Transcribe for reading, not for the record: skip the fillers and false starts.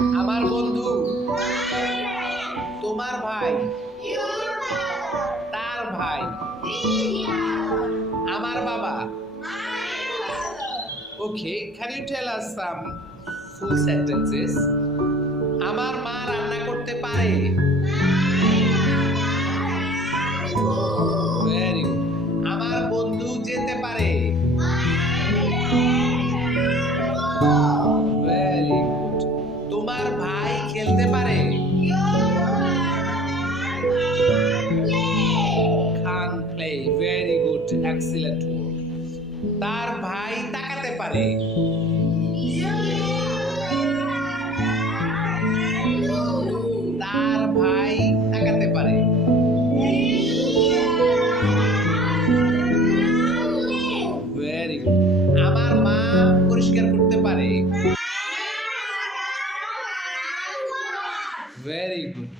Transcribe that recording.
আমার বন্ধু, তোমার ভাই, তার ভাই, আমার বাবা। Okay, can you tell us some full sentences? আমার মা রান্না করতে পারে। Very good. আমার বন্ধু যেতে পারে। Very good. তোমার ভাই খেলতে পারে। Can play. Very good. Excellent work. তার ভাই তাকাতে পারে। তার ভাই তাকাতে পারে। Very good. আমার মা পরিষ্কার করতে পারে। Very good.